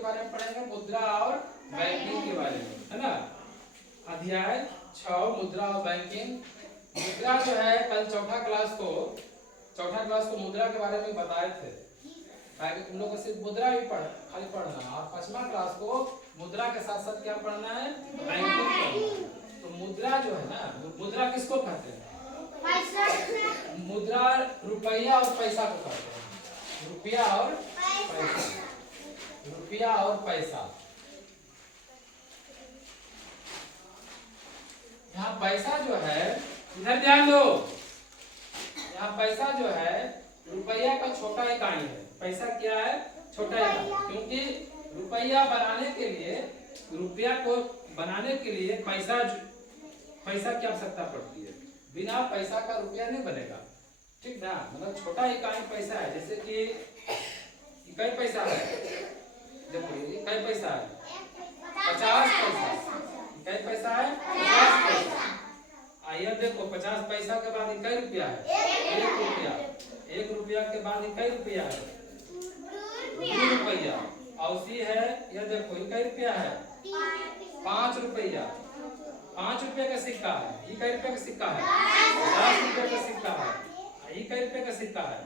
के बारे में पढ़ेंगे, मुद्रा और बैंकिंग के बारे में, है ना। अध्याय 6 मुद्रा और बैंकिंग। मुद्रा जो है कल चौथा क्लास को मुद्रा के बारे में बताए थे, ताकि तुम लोग को सिर्फ मुद्रा भी खाली पढ़ना, और 5वां क्लास को मुद्रा के साथ साथ क्या पढ़ना है, बैंकिंग पढ़ना। तो मुद्रा जो है ना, मुद्रा किसको कहते हैं? मुद्रा रुपया और पैसा को कहते हैं। रुपया और पैसा, रुपया और पैसा। यहाँ पैसा जो है, इधर ध्यान दो, यहाँ पैसा जो है रुपया का छोटा इकाई है। पैसा क्या है? छोटा इकाई, क्योंकि रुपया बनाने के लिए, रुपया को बनाने के लिए पैसा की आवश्यकता पड़ती है। बिना पैसा का रुपया नहीं बनेगा, ठीक ना। मतलब छोटा इकाई पैसा है, जैसे कि इकाई पैसा है, देखो इकाई पैसा है 50 पैसा, इकाई पैसा है 50 पैसा। आइए देखो 50 पैसा के बाद इकाई रुपया है 1 रुपया, 1 रुपया के बाद इकाई रुपया है 2 रुपया, औसी है, यह देखो इकाई रुपया है 5 रुपया, 5 रुपये का सिक्का है, इकाई रुपये का सिक्का है 10 रुपये का सिक्का है, इकाई रुपये का सिक्का है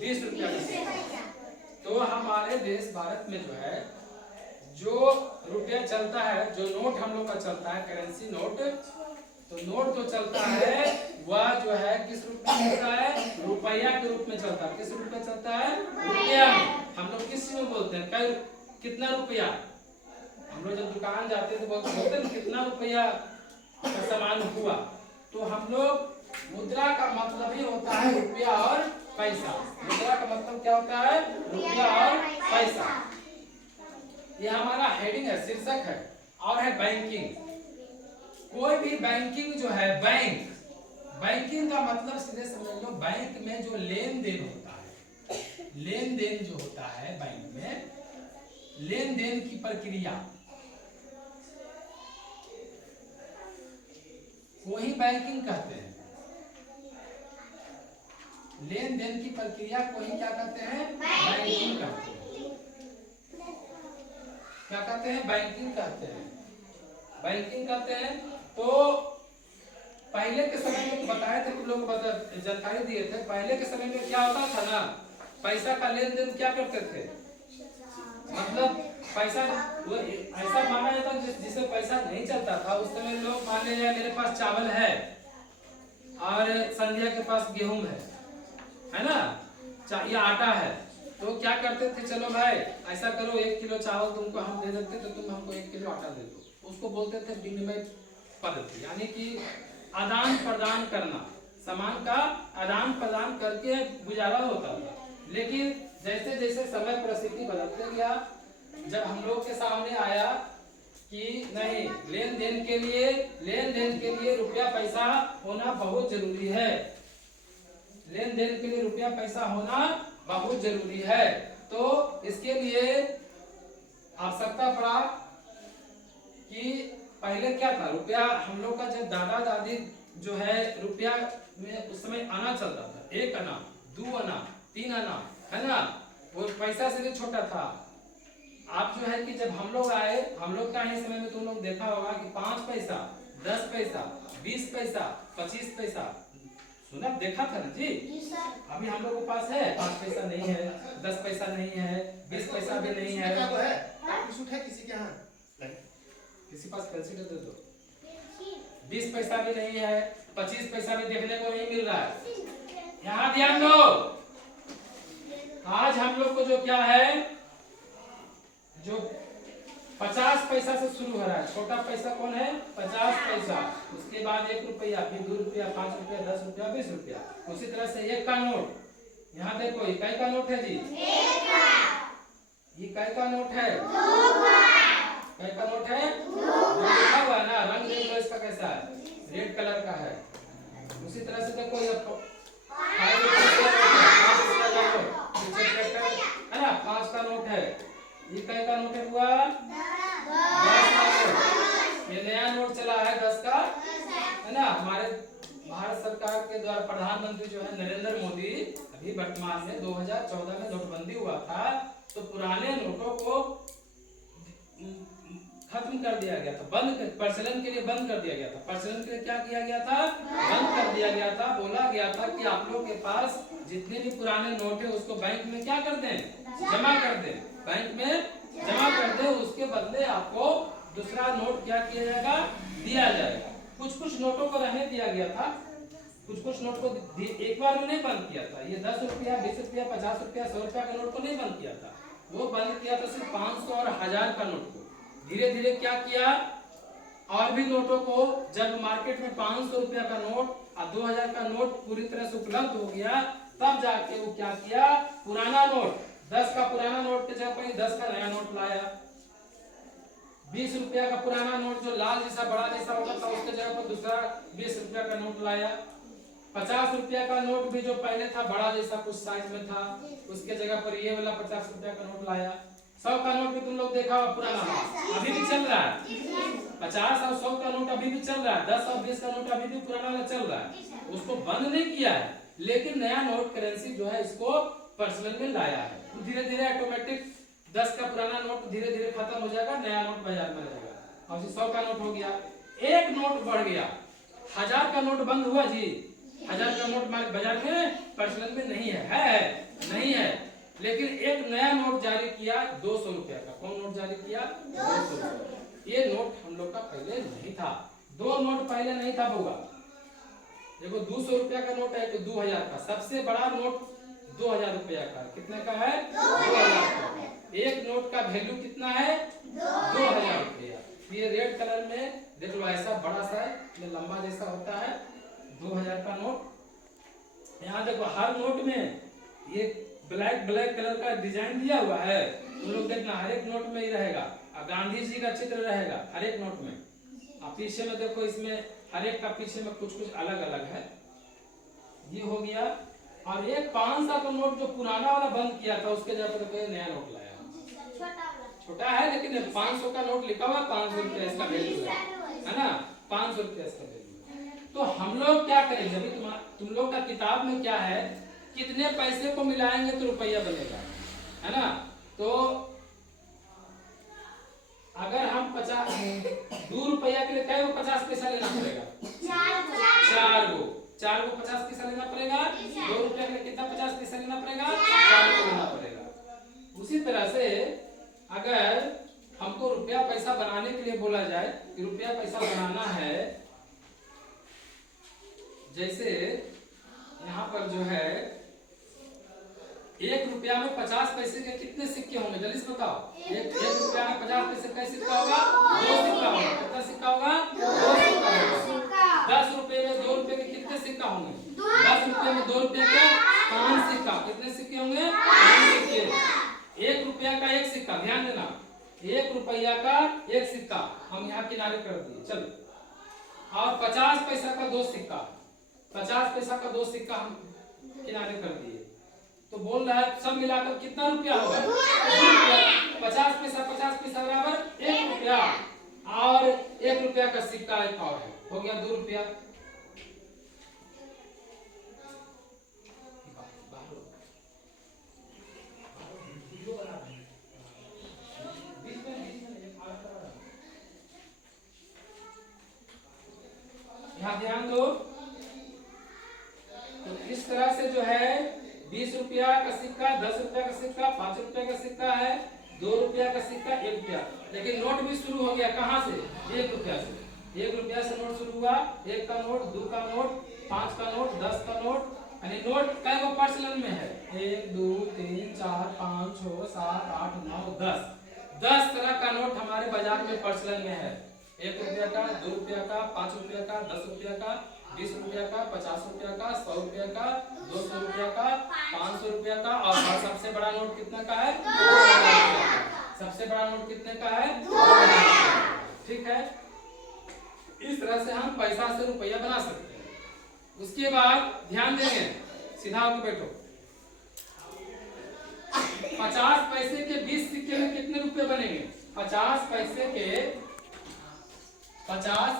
20 रुपया का सिक्का। तो हमारे देश भारत में जो है, जो रुपया चलता है, जो नोट हम लोग का चलता है, करेंसी नोट, तो नोट जो चलता है वह जो है किस रूप में चलता है? रुपया के रूप में चलता है। किस रूप में चलता है? रुपया में। हम लोग किस में बोलते हैं? कितना रुपया? हम लोग जब दुकान जाते हैं तो बोलते हैं कितना रुपया का सामान हुआ। तो हम लोग मुद्रा का मतलब ही होता है रुपया और पैसा। मुद्रा का मतलब क्या होता है? रुपया और पैसा। ये हमारा हेडिंग है, शीर्षक है। और है बैंकिंग। कोई भी बैंकिंग जो है, बैंकिंग का मतलब सीधे समझ लो, बैंक में जो लेन देन होता है, लेन देन जो होता है बैंक में, लेन देन की प्रक्रिया, वही बैंकिंग कहते हैं। लेन देन की प्रक्रिया को ही क्या कहते हैं? बैंकिंग कहते हैं। क्या कहते हैं? बैंकिंग कहते हैं। बैंकिंग कहते हैं। तो पहले के समय में बताए थे, तुम लोग जानकारी दिए थे, पहले के समय में क्या होता था ना, पैसा का लेन देन क्या करते थे, मतलब पैसा ऐसा माना जाता जिससे पैसा नहीं चलता था उस समय। लोग मान लिया मेरे पास चावल है और संध्या के पास गेहूं है ना, या आटा है, तो क्या करते थे, चलो भाई ऐसा करो 1 किलो चावल तुमको हम दे देते, तो तुम हमको 1 किलो आटा दे दो। उसको बोलते थे विनिमय पद्धति, यानी कि आदान प्रदान करना, सामान का आदान प्रदान करके गुजारा होता था। लेकिन जैसे जैसे समय परिस्थिति बदलते गया, जब हम लोग के सामने आया कि नहीं, लेन देन के लिए रुपया पैसा होना बहुत जरूरी है, लेन देन के लिए रुपया पैसा होना बहुत जरूरी है, तो इसके लिए आवश्यकता पड़ा कि पहले क्या था, रुपया हम लोग का जब दादा दादी जो है, रुपया में उस समय आना चलता था, 1 आना 2 आना 3 आना, है ना, वो पैसा से भी छोटा था। आप जो है कि जब हम लोग आए, हम लोग का ही समय में तुम लोग देखा होगा कि 5 पैसा 10 पैसा 20 पैसा 25 पैसा सुना, देखा था ना जी। अभी हम लोग के पास है 5 पैसा नहीं है, 10 पैसा नहीं है, 20 पैसा भी नहीं है। किसी के यहाँ किसी पास पेंसिल दे दो। 20 पैसा भी नहीं है, 25 पैसा भी देखने को नहीं मिल रहा है। यहाँ ध्यान दो, आज हम लोग को जो क्या है, जो 50 पैसा से शुरू हो रहा है, छोटा पैसा कौन है? 50 पैसा, उसके बाद 1 रुपया, फिर 2 रुपया, 5 रुपया, 10 रुपया, 20 रुपया। उसी तरह से 1 का नोट, यहाँ देखो इकाई का नोट है जी, इकाई का नोट है, इकाई का नोट है, लिखा हुआ है ना, रंग देख लो इसका कैसा है, रेड कलर का है। उसी तरह से देखो ये 5 का नोट है, इकाई का नोट है हुआ 10 का नोट। ये नया नोट चला है 10 का, है ना। हमारे भारत सरकार के द्वारा प्रधानमंत्री जो है नरेंद्र मोदी, अभी वर्तमान में 2014 में नोटबंदी हुआ था, तो पुराने नोटों को खत्म कर दिया गया था, प्रचलन के लिए बंद कर दिया गया था। प्रचलन के लिए क्या किया गया था? बंद कर दिया गया था। बोला गया था कि आप लोग के पास जितने भी पुराने नोट है उसको बैंक में क्या कर दें? जमा कर दें, बैंक में जमा कर दें। उसके बदले आपको दूसरा नोट क्या किया जाएगा? दिया जाएगा। कुछ कुछ नोटों को रहने दिया गया था, कुछ कुछ नोट को एक बार में नहीं बंद किया था। ये 10 रुपया, 20 रुपया, 50 रुपया, 100 रुपया का नोट को नहीं बंद किया था। वो बंद किया था सिर्फ 500 और 1000 का नोट को। धीरे धीरे क्या किया, और भी नोटों को, जब मार्केट में 500 रुपया का नोट और 2000 का नोट पूरी तरह से उपलब्ध हो गया, तब जाके वो क्या किया, पुराना नोट 10 का पुराना नोट के जगह पर 10 का नया नोट लाया। 20 रुपया का पुराना नोट जो लाल जैसा बड़ा जैसा होता था उसके जगह पर दूसरा 20 रुपया का नोट लाया। 50 रुपया का नोट भी जो पहले था बड़ा जैसा कुछ साइज में था, उसके जगह पर ये वाला 50 रुपया का नोट लाया। 100 का नोट भी तुम लोग देखा होगा, पुराना अभी भी चल रहा है। 50 और 100 का नोट अभी भी चल रहा है। 10 और 20 का नोट अभी भी पुराना वाला चल रहा है, उसको बंद नहीं किया है। लेकिन नया नोट करेंसी जो है इसको प्रचलन में लाया है। तो धीरे धीरे ऑटोमेटिक 10 का पुराना नोट धीरे धीरे खत्म हो जाएगा, नया नोट बाजार में रहेगा। और 100 का नोट हो गया, एक नोट बढ़ गया। 1000 का नोट बंद हुआ जी, 1000 का नोट बाजार में प्रचलन में नहीं है, नहीं है। लेकिन एक नया नोट जारी किया 200 रुपया का। कौन नोट जारी किया? 200 रुपया। ये नोट हम लोग का पहले नहीं था। 2 नोट पहले नहीं था बउआ। देखो 200 रुपया का नोट है तो 2000 का, सबसे बड़ा नोट 2000 रुपया का। कितने का है? 2000 का। एक नोट का वैल्यू कितना है? 2000 रुपया। ये रेड कलर में देख लो, ऐसा बड़ा सा है, ये लंबा जैसा होता है 2000 का नोट। यहाँ देखो हर नोट में ये ब्लैक कलर का डिजाइन दिया हुआ है। तुम लोग देखना हर एक नोट में ही रहेगा, और गांधी जी का चित्र रहेगा हर एक नोट में। अब पीछे में देखो, इसमें हर एक का पीछे में कुछ कुछ अलग अलग है। ये हो गया। और एक 500 का नोट जो पुराना वाला बंद किया था उसके जगह पर नया नोट लाया। छोटा है लेकिन 500 का नोट लिखा हुआ, 500 रुपया इसका वैल्यू है ना, 500 रुपया इसका वैल्यू। तो हम लोग क्या करेंगे, अभी तुम लोग का किताब में क्या है, कितने पैसे को मिलाएंगे तो रुपया बनेगा, है ना। तो अगर हम 2 रुपया के लिए कै गो 50 पैसा लेना पड़ेगा? 4 गो। 4 गो 50 पैसा लेना पड़ेगा। 2 रुपया के लिए कितना 50 पैसा लेना पड़ेगा? 4 गो लेना पड़ेगा। उसी तरह से अगर हमको रुपया पैसा बनाने के लिए बोला जाए कि रुपया पैसा बनाना है, जैसे यहाँ पर जो है 1 रुपया में 50 पैसे के कितने सिक्के होंगे, जल्दी से बताओ। 1 रुपया में 50 पैसे का सिक्का होगा? 2 सिक्का होगा। कितना सिक्का होगा? 2 सिक्का होगा। 10 रुपये में 2 रुपये के कितने सिक्का होंगे? 10 रुपये में 2 रुपये के 5 सिक्का। कितने सिक्के होंगे? 5 सिक्के। 1 रुपया का 1 सिक्का, ध्यान देना, 1 रुपया का 1 सिक्का हम यहाँ किनारे कर दिए, चलो। और 50 पैसा का 2 सिक्का, 50 पैसा का 2 सिक्का हम किनारे कर दिए। तो बोल रहा है सब मिलाकर कितना रुपया होगा? 50 पैसा बराबर 1 रुपया। और 1 रुपया का सिक्का एक और है, हो गया 2 रुपया। यहाँ ध्यान दो। तो इस तरह से जो है 20 रुपया का सिक्का, 10 रुपया का सिक्का, 5 रुपया का सिक्का है, 2 रुपया का सिक्का, 1 रुपया। लेकिन नोट भी शुरू हो गया कहाँ से? 1 रुपया से। 1 रुपया से नोट शुरू हुआ। 1 का नोट, 2 का नोट, 5 का नोट, 10 का नोट। यानी नोट कई गो प्रचलन में है? 1 2 3 4 5 6 7 8 9 10। 10 तरह का नोट हमारे बाजार में प्रचलन में है। 1 रुपया का, 2 रुपया का, 5 रुपया का, 10 रुपया का, 20 रुपया का, 50 रुपया का, 100 रुपया का, 200 रुपया का, 500 रुपया का। और सबसे बड़ा नोट कितने का है? 2000 का। सबसे बड़ा नोट कितने का है? 2000। ठीक है। इस तरह से हम पैसा से रुपया बना सकते हैं। उसके बाद ध्यान देंगे, सीधा होकर बैठो। 50 पैसे के 20 सिक्के में कितने रुपए बनेंगे? 50 पैसे के 50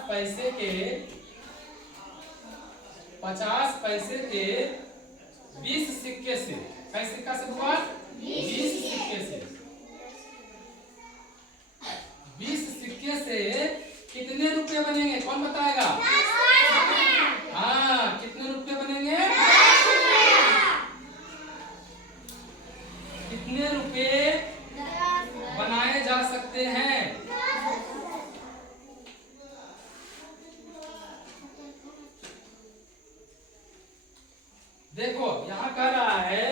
पैसे के 20 सिक्के से, कैसे सिक्का से हुआ? 20 सिक्के से, 20 सिक्के कितने रुपए बनेंगे, कौन बताएगा? हाँ, कितने रुपए बनेंगे? कितने रुपए बनाए जा सकते हैं? देखो यहाँ कह रहा है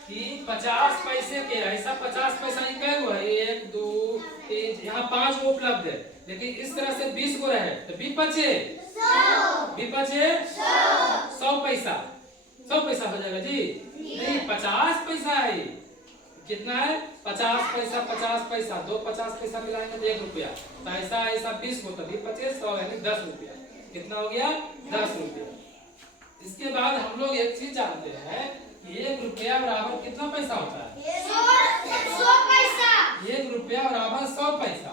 कि 50 पैसे के, ऐसा 50 पैसा ही कह हुआ है, 1 2 3, यहाँ 5 गो उपलब्ध है, लेकिन इस तरह से 20 गो रहे तो भी बचे 100 पैसा। 100 पैसा हो जाएगा जी? नहीं, 50 पैसा है। कितना है? 50 पैसा, 50 पैसा, 2 50 पैसा मिलाएंगे तो 1 रुपया, तो ऐसा 20 को तभी 100 यानी 10 रुपया। कितना हो गया? 10 रुपया। इसके बाद हम लोग एक चीज जानते हैं कि 1 रुपया बराबर कितना पैसा होता है? 100 पैसा। 1 रुपया बराबर 100 पैसा।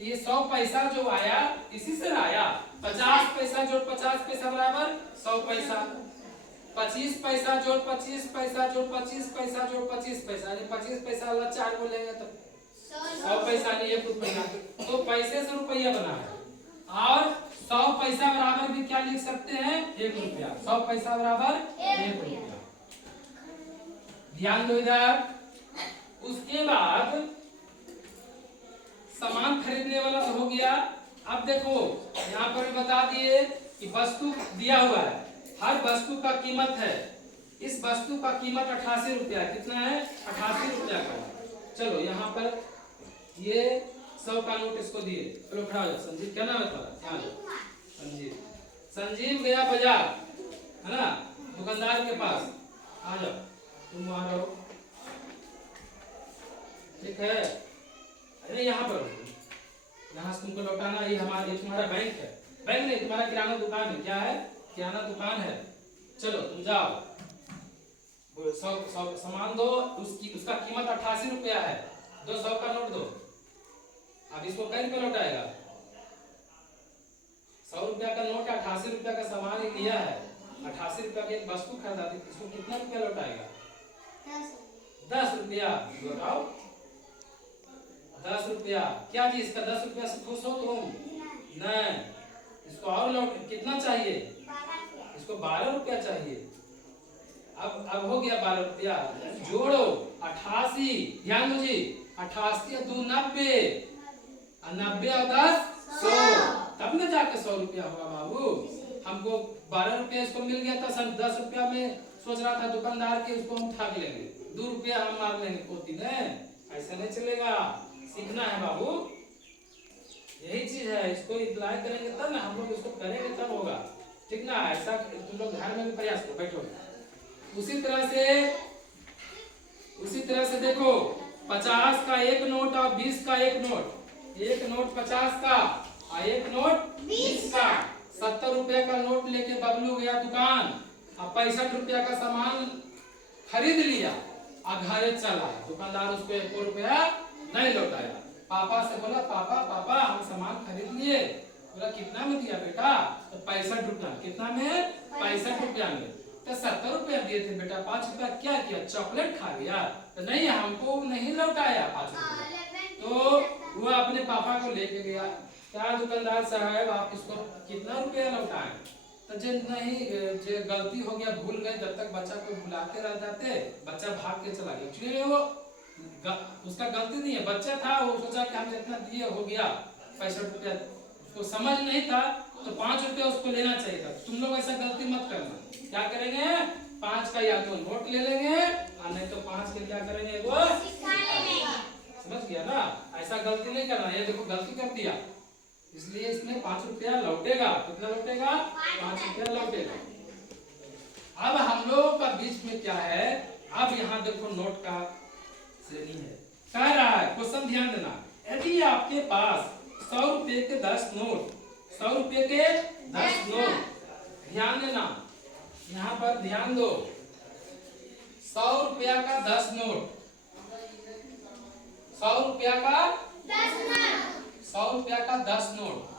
ये 100 पैसा जो आया इसी से आया। 50 पैसा जोड़ 50 पैसा बराबर 100 पैसा। 25 पैसा जोड़ 25 पैसा जोड़ 25 पैसा जोड़ 25 पैसा, यानी 25 पैसा वाला 4 को लेंगे तो 100 पैसा नहीं 1 रुपया। तो पैसे से रुपया बना है। और 100 पैसा बराबर भी क्या लिख सकते हैं? 1 रुपया। 100 पैसा बराबर 1 रुपया। ध्यान दो इधर। उसके बाद सामान खरीदने वाला तो हो गया। अब देखो यहाँ पर बता दिए कि वस्तु दिया हुआ है, हर वस्तु का कीमत है। इस वस्तु का कीमत 88 रुपया। कितना है? 88 रुपया का। चलो यहाँ पर ये 100 का नोट इसको दिए। चलो खड़ा हो जाओ। संजीव, क्या नाम है तुम्हारा? संजीव। संजीव गया बाजार, है ना, दुकानदार के पास। आ जाओ, तुम वहां रहो, ठीक है? अरे यहाँ पर यहाँ से तुमको लौटाना। ये तुम्हारा बैंक है। बैंक नहीं, तुम्हारा किराना दुकान है। क्या है? किराना दुकान है। चलो तुम जाओ, 100 सामान दो। उसका कीमत 88 रुपया है। 200 का नोट दो। अब इसको कई रुपया लौटाएगा? 100 रुपया का नोट, 88 रुपया का सामान ही लिया है। 88 रुपया की एक वस्तु खरीदा थी, इसको कितना रुपया लौटाएगा? 10 रुपया। बताओ, 10 रुपया। क्या जी इसका 10 रुपया से खुश हो तुम? नहीं, इसको और लौट कितना चाहिए? इसको 12 रुपया चाहिए। अब हो गया 12 रुपया। जोड़ो 88। ध्यान दो जी, 88 और 2 90, 90 और 10 100, तब न जाके 100 रुपया होगा बाबू। हमको 12 रुपया इसको मिल गया था, 10 रुपया में सोच रहा था दुकानदार के उसको हम ठग लेंगे, 2 रुपया हम मार लेंगे पोती ने। ऐसा नहीं चलेगा, सीखना है बाबू। यही चीज है, इसको अप्लाई करेंगे तब ना, हम लोग इसको करेंगे तब होगा, ठीक ना? ऐसा तुम लोग ध्यान में भी प्रयास करो। बैठो। उसी तरह से देखो, 50 का एक नोट और 20 का एक नोट। एक नोट 50 का और एक नोट 20 का। 70 रुपया का नोट लेके बबलू गया दुकान और 65 रुपया का सामान खरीद लिया और घरे चला। दुकानदार उसको 1 रुपया नहीं लौटाया। पापा से बोला, पापा हम सामान खरीद लिए। बोला कितना में दिया बेटा? तो 65 रुपया। कितना में? 65 रुपया में। तो 70 रुपया दिए थे बेटा, 5 रुपया क्या किया? चॉकलेट खा गया। तो नहीं, हमको नहीं लौटाया 5 रुपया। तो वो अपने पापा को लेके गया। क्या दुकानदार साहब आप इसको कितना रुपया लौटाए? तो जो नहीं, जो गलती हो गया, भूल गए, जब तक बच्चा को बुलाते रह जाते, बच्चा भाग के चला गया। एक्चुअली वो उसका गलती नहीं है, बच्चा था, वो सोचा कि हम जितना दिए हो गया 65 रुपया, उसको समझ नहीं था, तो 5 रुपया उसको लेना चाहिए था। तुम लोग ऐसा गलती मत करना। क्या करेंगे? 5 का या तो नोट ले लेंगे और नहीं तो 5 के क्या करेंगे? वो समझ गया ना? ऐसा गलती नहीं करना। ये देखो गलती कर दिया, इसलिए इसमें 5 रुपया लौटेगा। कितना लौटेगा? 5 रुपया लौटेगा। अब हम लोगों का बीच में क्या है? अब यहाँ देखो नोट का श्रेणी है। कह रहा है, क्वेश्चन ध्यान देना, यदि आपके पास 100 रुपए के 10 नोट, 100 रुपए के 10 नोट, ध्यान देना, यहाँ पर ध्यान दो, 100 रुपया का 10 नोट, 100 रुपया का 10 नोट, 100 रुपया का 10 नोट।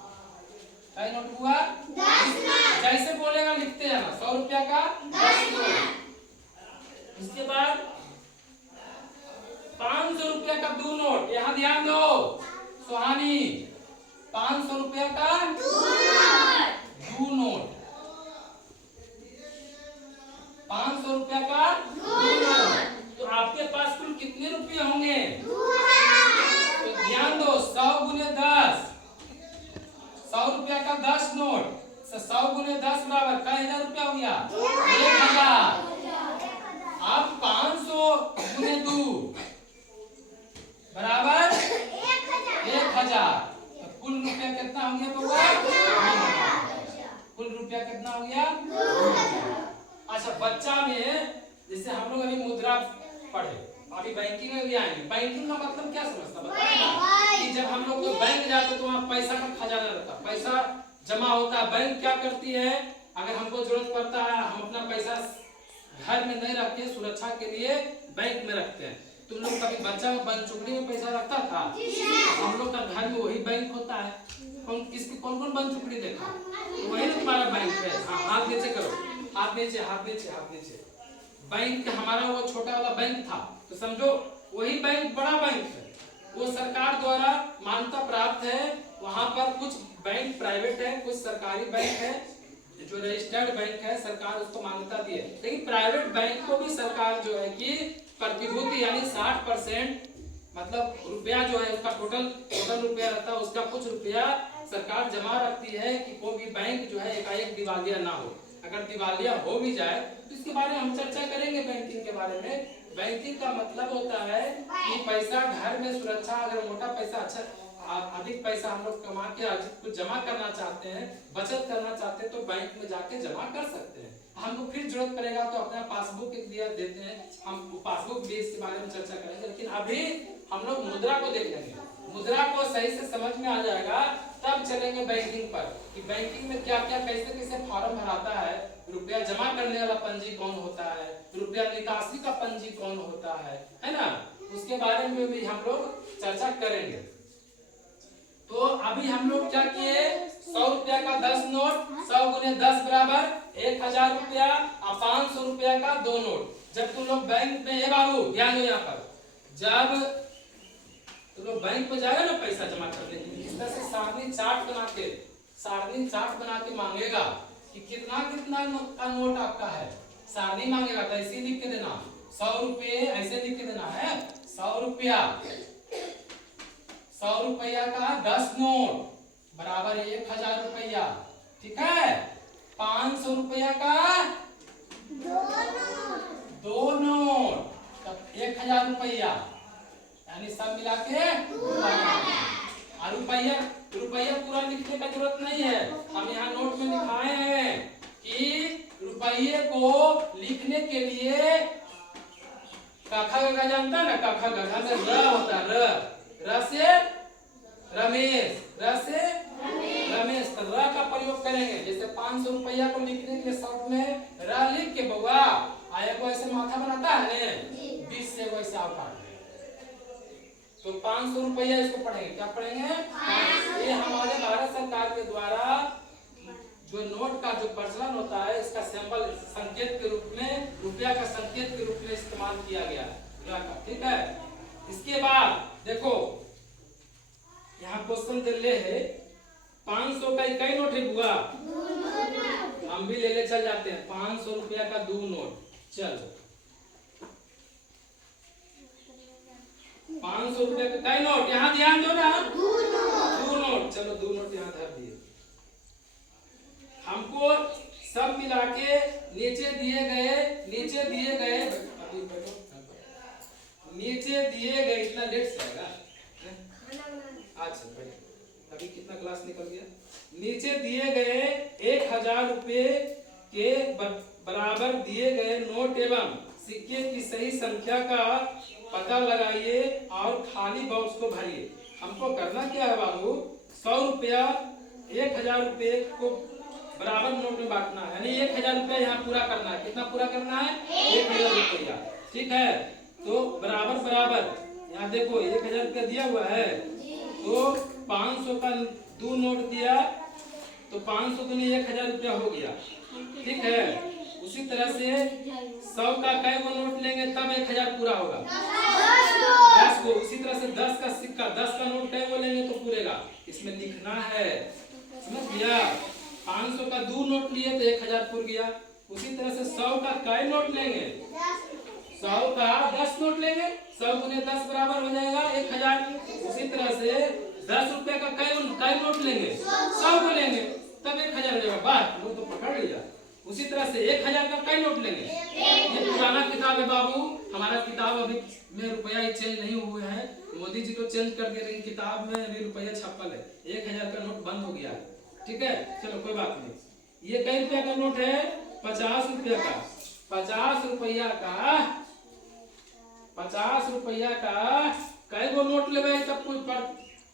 क्या नोट हुआ? 10 नोट। जैसे बोलेगा लिखते जाना, 100 रुपया का 10 नोट। इसके बाद 500 रुपया का 2 नोट। यहाँ ध्यान दो सुहानी, 500 रुपया का दो नोट, 500 रुपया का दो नोट। तो आपके पास कुल कितने रुपये होंगे? तो ध्यान दो, 100 गुने 10, 100 रुपया का 10 नोट, 100 गुने 10 बराबर कई हजार रुपया हो गया? 1000। अब 500 गुने 2 बराबर 1000। तो कुल रुपया कितना हो गया बउआ? कुल रुपया कितना हो गया? 2000। अच्छा, बच्चा में जैसे हम लोग अभी मुद्रा पढ़े, अभी बैंकिंग में भी आएंगे। बैंकिंग का मतलब क्या समझता बताइए ना? कि जब हम लोग को बैंक जाते तो वहाँ पैसा का खजाना रहता, पैसा जमा होता है। बैंक क्या करती है, अगर हमको जरूरत पड़ता है, हम अपना पैसा घर में नहीं रखते, सुरक्षा के लिए बैंक में रखते हैं। तुम लोग कभी बच्चा बंद चुकड़ी में पैसा रखता था? हम लोग का घर में वही बैंक होता है। कौन कौन बंद चुकड़ी देखा? तो वही ना तुम्हारा बैंक है। हाँ, हाथ नीचे करो, हाथ नीचे, हाथ नीचे, हाथ नीचे। बैंक हमारा वो छोटा वाला बैंक था, तो समझो वही बैंक बड़ा बैंक है। वो सरकार द्वारा मान्यता प्राप्त है। वहाँ पर कुछ बैंक प्राइवेट है, कुछ सरकारी बैंक है। जो रजिस्टर्ड बैंक है, सरकार उसको मान्यता दी है। लेकिन प्राइवेट बैंक को भी सरकार जो है कि प्रतिभूति यानी 60% मतलब रुपया जो है उसका टोटल रुपया रहता है, उसका कुछ रुपया सरकार जमा रखती है कि कोई भी बैंक जो है एकाएक दिवालिया ना हो। अगर दिवालिया हो भी जाए तो इसके बारे में हम चर्चा करेंगे। बैंकिंग के बारे में, बैंकिंग का मतलब होता है कि पैसा घर में सुरक्षा, अगर मोटा पैसा, अच्छा अधिक पैसा हम लोग कमा के कुछ जमा करना चाहते हैं, बचत करना चाहते हैं, तो बैंक में जाके जमा कर सकते हैं। हमको फिर जरूरत पड़ेगा तो अपना पासबुक दिया देते हैं, हम पासबुक भी इसके बारे में चर्चा करेंगे। लेकिन अभी हम लोग मुद्रा को देख लेंगे। मुद्रा को सही से समझ में आ जाएगा तब चलेंगे बैंकिंग पर, कि बैंकिंग में क्या क्या कैसे कैसे फॉर्म भराता है, रुपया जमा करने वाला पंजी कौन होता है, रुपया निकासी का पंजी कौन होता है ना, उसके बारे में भी हम लोग चर्चा करेंगे। तो अभी हम लोग क्या किए, 100 रुपया का 10 नोट, 100 गुने 10 बराबर 1000 रुपया, और 500 रुपया का 2 नोट। जब तुम लोग बैंक में, बाबू ध्यान दो यहाँ पर, जब तुम लोग बैंक में जाएगा ना पैसा जमा करने के लिए, इस तरह से सारणी चार्ट बना के मांगेगा कि कितना कितना का नोट आपका है, सारणी मांगेगा। तो ऐसे लिख के देना, 100 रुपये ऐसे लिख के देना है, 100 रुपया, 100 रुपया का 10 नोट बराबर 1000 रुपया, ठीक है। 500 रुपया का 2 नोट, तब 1000 रुपया, यानी सब मिला के रुपया पूरा लिखने का जरूरत नहीं है। हम यहाँ नोट में लिखाए हैं कि रुपये को लिखने के लिए काखा गगा जानता है ना, काखा गगा में र होता है, र से रमेश, र से रमेश, तो र का प्रयोग करेंगे। जैसे 500 रुपया को लिखने के लिए शॉर्ट में र लिख के बउआ आया को ऐसे माथा बनाता है ने, 20 से वैसे आप तो 500 रुपया इसको पढ़ेंगे। क्या पढ़ेंगे? ये हमारे भारत सरकार के द्वारा जो नोट का जो प्रचलन होता है, इसका सिंबल संकेत के रूप में, रुपया का संकेत के रूप में इस्तेमाल किया गया है, ठीक है। इसके बाद देखो यहाँ क्वेश्चन दिले है, 500 का इकाई नोट है बुआ, हम भी ले चल जाते हैं। 500 रुपया का 2 नोट, चलो 500 रुपया का कई नोट, यहाँ ध्यान दो ना, 2 नोट, चलो 2 नोट यहाँ धर दिए। हमको सब मिला के नीचे दिए गए इतना लेट से आएगा। अच्छा अभी कितना क्लास निकल गया। नीचे दिए गए 1000 रुपए के बराबर दिए गए नोट एवं सिक्के की सही संख्या का पता लगाइए और खाली बॉक्स को भरिए। हमको करना क्या है बाबू, 100 रुपया 1000 रुपए को बराबर नोट में बांटना है, यानी 1000 रुपया यहाँ पूरा करना है। कितना पूरा करना है? 1000 रुपया, ठीक है। तो बराबर यहाँ देखो 1000 रुपया दिया हुआ है, तो 500 का 2 नोट दिया, तो 500 दूनी 1000 रुपया हो गया, ठीक है। उसी तरह से 100 का कई गो नोट लेंगे तब 1000 पूरा होगा, 10 को। उसी तरह से 10 का सिक्का, 10 का नोट कई गो लेंगे तो पूरेगा, इसमें लिखना है, समझ गया। 500 का 2 नोट लिए तो 1000 पुर गया। उसी तरह से 100 का कई नोट लेंगे, 100 का 10 नोट लेंगे, 100 गुने 10 बराबर हो जाएगा 1000। उसी तरह से 10 रुपए का कई नोट लेंगे, 100 को लेंगे तब 1000 हो जाएगा। बात लोग तो पकड़ लिया। उसी तरह से 1000 का कई नोट लेंगे। ये पुराना किताब है बाबू, हमारा किताब अभी में रुपया ही चेंज नहीं हुए हैं। मोदी जी तो चेंज कर दिए, लेकिन किताब में अभी रुपया छपल है। 1000 का नोट बंद हो गया है, ठीक है। चलो कोई बात नहीं। ये कई रुपया का नोट है? 50 रुपया का। 50 रुपया का 50 रुपया का कई गो नोट लेवे तब कोई पर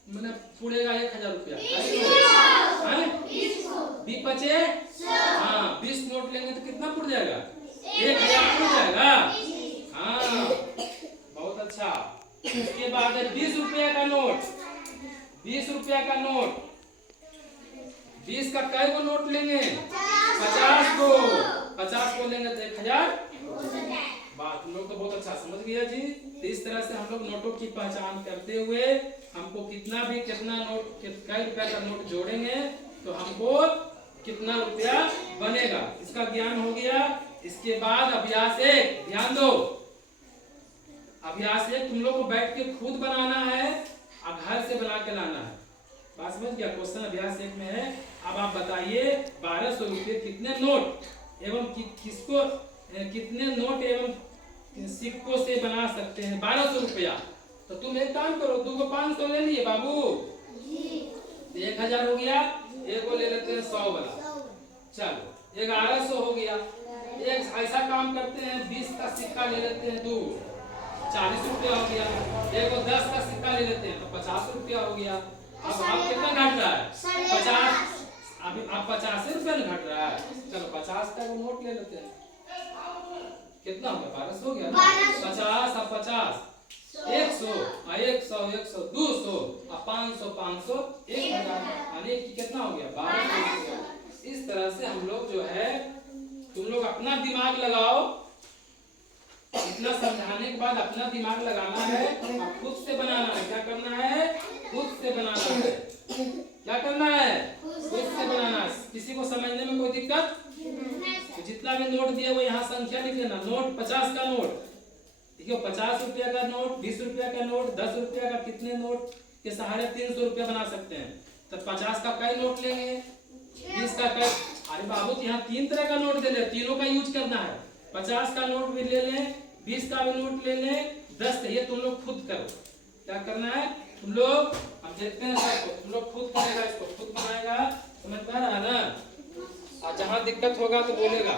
मैंने पुड़ेगा 1000 रुपया। 20 बचे, हाँ 20 नोट लेंगे तो कितना पुड़ जाएगा? 1000 पुड़ जाएगा। हाँ बहुत अच्छा। उसके बाद है 20 रुपया का नोट। 20 रुपया का नोट, 20 का कई गो नोट लेंगे? 50 को। 50 को लेंगे तो 1000। बात तुम लोग तो बहुत अच्छा समझ गया जी। तो इस तरह से हम लोग नोटों की पहचान करते हुए हमको कितना नोट कई रुपया का नोट जोड़ेंगे तो हमको कितना रुपया बनेगा, इसका ज्ञान हो गया। इसके बाद अभ्यास 1 ध्यान दो। अभ्यास 1 तुम लोग को बैठ के खुद बनाना है और घर से बना के लाना है। बात समझ गया? क्वेश्चन अभ्यास 1 में है। अब आप बताइए 1200 रुपये कितने नोट एवं किसको कितने नोट एवं सिक्कों से बना सकते हैं? 1200 रुपया। तो तुम एक काम करो, 2 को 500 ले लिए बाबू, 1000 हो गया। एक को ले लेते हैं 100 वाला, चलो 1100 हो गया। एक ऐसा काम करते हैं 20 का सिक्का ले लेते हैं 2, 40 रुपया हो गया। एक को 10 का सिक्का ले लेते हैं तो 50 रुपया हो गया। अब आप कितना घट रहा है? 50। अभी आप 50 रुपया में घट रहा है। चलो 50 का वो नोट ले लेते हैं। कितना हो गया? 1200 हो गया ना? 50 और 50 100 और 100 100 200 और 500 500 1000 यानी कितना हो गया? 1200। इस तरह से हम लोग जो है, तुम लोग अपना दिमाग लगाओ। इतना समझाने के बाद अपना दिमाग लगाना है और खुद से बनाना है। क्या करना है? खुद से बनाना है। क्या करना है? खुद से बनाना है। किसी को समझने में कोई दिक्कत? तो जितना भी नोट दिया वो यहाँ संख्या लिख लेना। नोट 50 का नोट, देखिए 50 रुपया का नोट, 20 रुपया का नोट, 10 रुपया का कितने नोट के सहारे 300 रुपया बना सकते हैं। तो 50 का कई नोट लेंगे, 20 का कई। अरे बाबू तो यहाँ 3 तरह का नोट दे ले, तीनों का यूज करना है। 50 का नोट भी ले लें, 20 का भी नोट ले लें, 10 ये तुम लोग खुद करो। क्या करना है तुम लोग? अब देखते हैं सबको, तुम लोग खुद करेगा, इसको खुद बनाएगा। समझ पा रहा है ना? और जहाँ दिक्कत होगा तो बोलेगा।